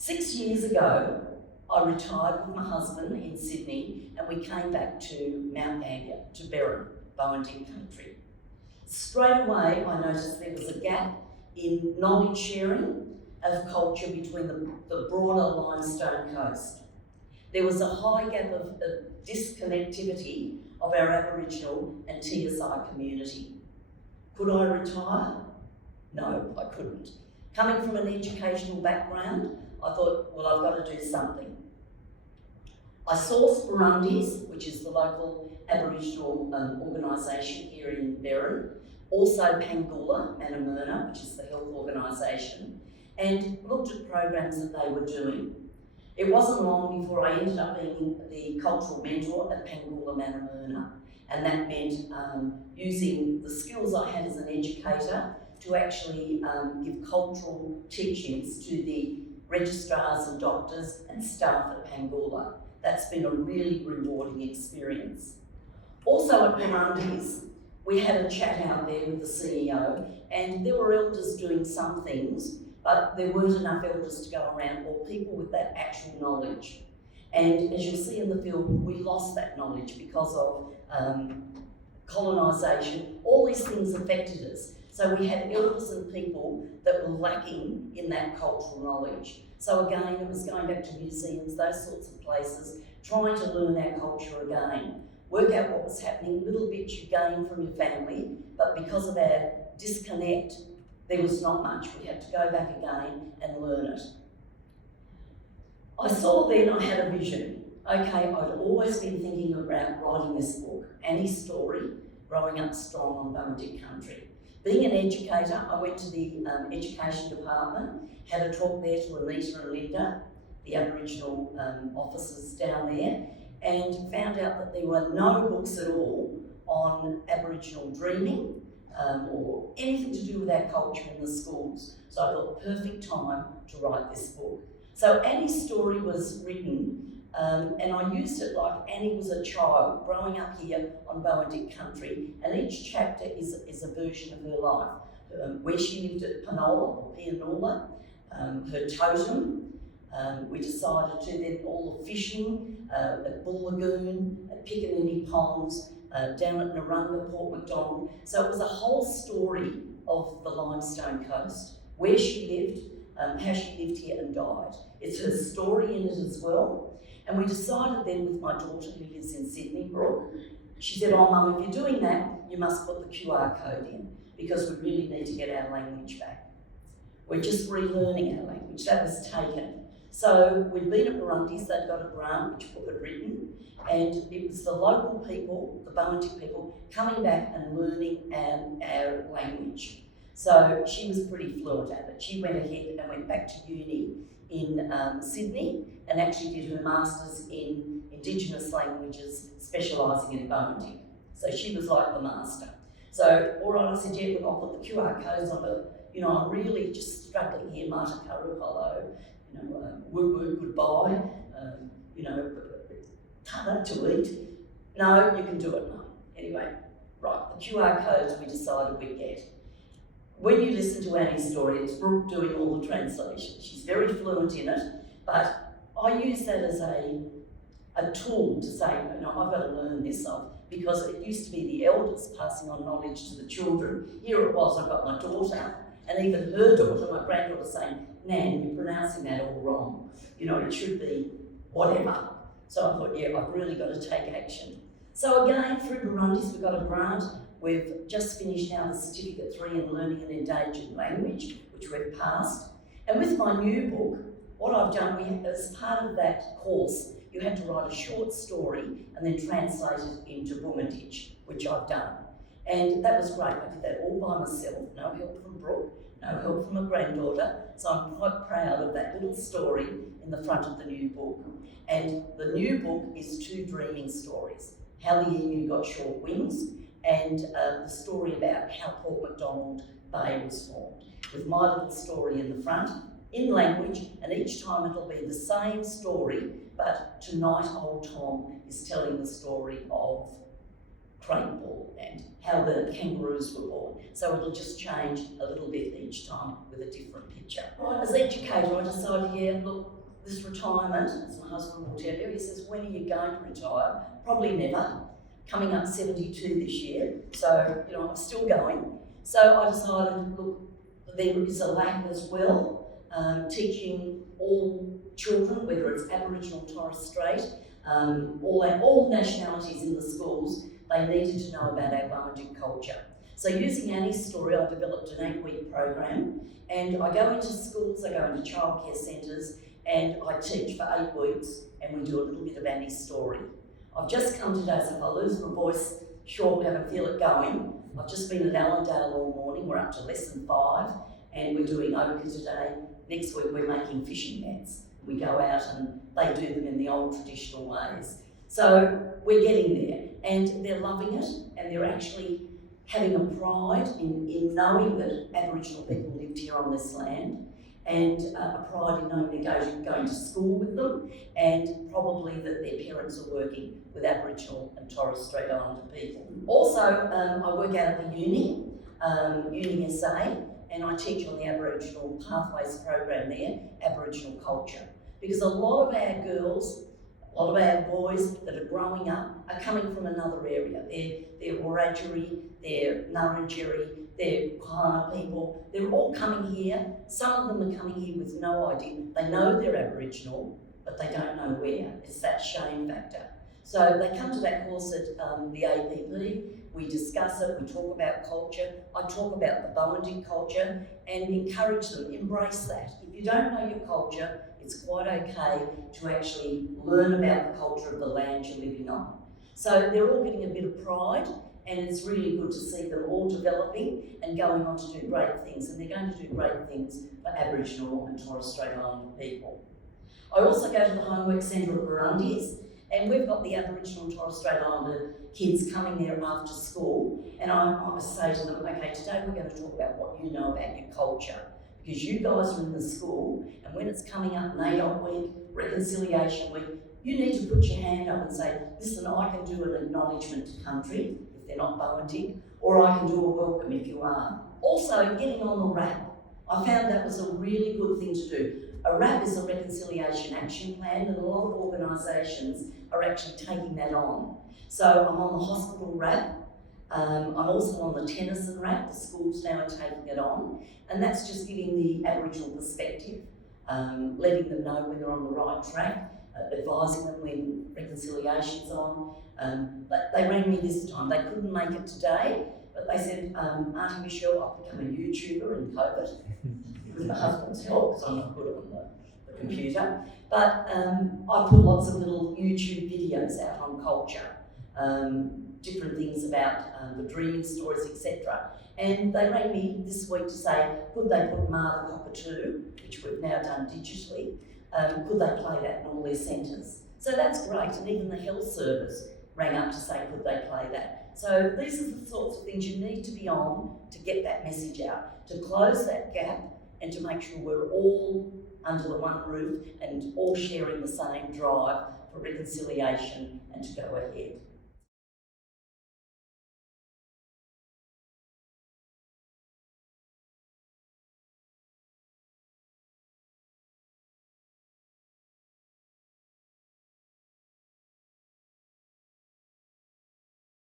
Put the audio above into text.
6 years ago, I retired with my husband in Sydney and we came back to Mount Gambier, to Berrin, Boandik country. Straight away, I noticed there was a gap in knowledge sharing of culture between the broader limestone coast. There was a high gap of disconnectivity of our Aboriginal and TSI community. Could I retire? No, I couldn't. Coming from an educational background, I thought, well, I've got to do something. I sourced Boandik, which is the local Aboriginal organisation here in Berrin, also Pangula Manamurna, which is the health organisation, and looked at programs that they were doing. It wasn't long before I ended up being the cultural mentor at Pangula Manamurna, and that meant using the skills I had as an educator to actually give cultural teachings to the registrars and doctors and staff at Pangula. That's been a really rewarding experience. Also at Boandik, we had a chat out there with the CEO, and there were elders doing some things, but there weren't enough elders to go around or people with that actual knowledge. And as you'll see in the film, we lost that knowledge because of colonisation. All these things affected us. So we had elders and people that were lacking in that cultural knowledge. So again, it was going back to museums, those sorts of places, trying to learn our culture again, work out what was happening, little bits you gain from your family, but because of our disconnect, there was not much. We had to go back again and learn it. I saw then I had a vision. Okay, I'd always been thinking about writing this book, Annie's story, growing up strong on Boandik country. Being an educator, I went to the education department, had a talk there to Anita and Linda, the Aboriginal officers down there, and found out that there were no books at all on Aboriginal dreaming or anything to do with our culture in the schools. So I thought, perfect time to write this book. So Annie's story was written, and I used it like Annie was a child growing up here on Boandik country, and each chapter is a version of her life. Where she lived at Panola or Pianola, her totem. We decided to then all the fishing at Bull Lagoon, at Kanyini Ponds, down at Narunga, Port Macdonald. So it was a whole story of the limestone coast, where she lived, how she lived here and died. It's her story in it as well. And we decided then with my daughter who lives in Sydney, Brooke, she said, oh Mum, if you're doing that, you must put the QR code in because we really need to get our language back. We're just relearning our language, that was taken. So we'd been at Boandik, they'd got a grant which Brooke had written, and it was the local people, the Boandik people, coming back and learning our language. So she was pretty fluent at it. She went ahead and went back to uni in Sydney and actually did her Masters in Indigenous Languages, specialising in Boandik. So she was like the master. So, all right, I said, yeah, look, I'll put the QR codes on it. You know, I'm really just struggling here, Mata Karukolo, you know, woo-woo, goodbye, you know, tada to eat. No, you can do it now. Anyway, right, the QR codes we decided we'd get. When you listen to Annie's story, it's Brooke doing all the translation. She's very fluent in it, but I use that as a tool to say, you know, I've got to learn this off, because it used to be the elders passing on knowledge to the children. Here it was, I've got my daughter, and even her daughter, my granddaughter, saying, Nan, you're pronouncing that all wrong. You know, it should be whatever. So I thought, yeah, I've really got to take action. So again, through Boandik, we got a grant. We've just finished now the Certificate 3 in Learning an Endangered Language, which we've passed. And with my new book, what I've done, as part of that course, you had to write a short story and then translate it into Boandik, which I've done. And that was great. I did that all by myself, no help from Brooke, no help from a granddaughter. So I'm quite proud of that little story in the front of the new book. And the new book is 2 dreaming stories. How the emu got short wings, and the story about how Port Macdonald Bay was formed, with my little story in the front, in language, and each time it'll be the same story, but tonight old Tom is telling the story of crate ball and how the kangaroos were born. So it'll just change a little bit each time with a different picture. Right, as educator, I decided, yeah, look, this retirement, as my husband will tell you, he says, when are you going to retire? Probably never. Coming up 72 this year, so I'm still going. So I decided, look, there is a lack as well, teaching all children, whether it's Aboriginal, Torres Strait, all nationalities in the schools, they needed to know about our Boandik culture. So using Annie's story, I developed an 8-week program, and I go into schools, I go into childcare centres, and I teach for 8 weeks, and we do a little bit of Annie's story. I've just come today, so if I lose my voice shortly, I can feel it going. I've just been at Allendale all morning, we're up to lesson 5, and we're doing ochre today. Next week we're making fishing nets. We go out and they do them in the old traditional ways. So we're getting there, and they're loving it, and they're actually having a pride in knowing that Aboriginal people lived here on this land, and a pride in knowing they're going to school with them, and probably that their parents are working with Aboriginal and Torres Strait Islander people. Also, I work out at the uni SA, and I teach on the Aboriginal Pathways program there, Aboriginal culture. Because a lot of our girls, a lot of our boys that are growing up are coming from another area. They're Wiradjuri, they're Nurrinjeri, they're Kahana people. They're all coming here. Some of them are coming here with no idea. They know they're Aboriginal, but they don't know where. It's that shame factor. So they come to that course at the APP. We discuss it, we talk about culture. I talk about the Boandik culture and encourage them, embrace that. If you don't know your culture, it's quite okay to actually learn about the culture of the land you're living on. So they're all getting a bit of pride, and it's really good to see them all developing and going on to do great things, and they're going to do great things for Aboriginal and Torres Strait Islander people. I also go to the Homework Centre at Boandik, and we've got the Aboriginal and Torres Strait Islander kids coming there after school, and I say to them, okay, today we're going to talk about what you know about your culture, because you guys are in the school, and when it's coming up NAIDOC week, reconciliation week, you need to put your hand up and say, listen, I can do an acknowledgement to country if they're not Boandik, or I can do a welcome if you are. Also, getting on the RAP. I found that was a really good thing to do. A RAP is a Reconciliation Action Plan, and a lot of organisations are actually taking that on. So I'm on the hospital RAP, I'm also on the Tennyson RAP, the schools now are taking it on, and that's just giving the Aboriginal perspective, letting them know when they're on the right track, advising them when reconciliation's on. They rang me this time, they couldn't make it today, but they said, Aunty Michelle, I've become a YouTuber in COVID, with my husband's help, because I'm not good on the computer. But I put lots of little YouTube videos out on culture, different things about the dreaming stories, etc. And they rang me this week to say, could they put Ma the Cockatoo, which we've now done digitally, could they play that in all their centres? So that's great, and even the health service rang up to say, could they play that? So these are the sorts of things you need to be on to get that message out, to close that gap, and to make sure we're all under the one roof and all sharing the same drive for reconciliation and to go ahead.